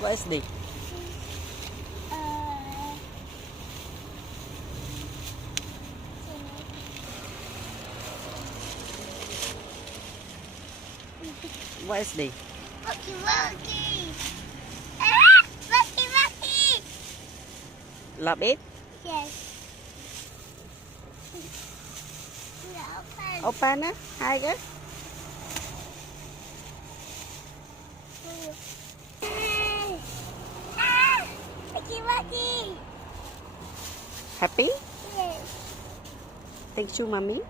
What is this? What is this? Rocky Rocky! Ah! Rocky Rocky! Love it? Yes. No, Open á, hai cái. Ah! Rocky Rocky! Happy? Yes. Thank you, mommy.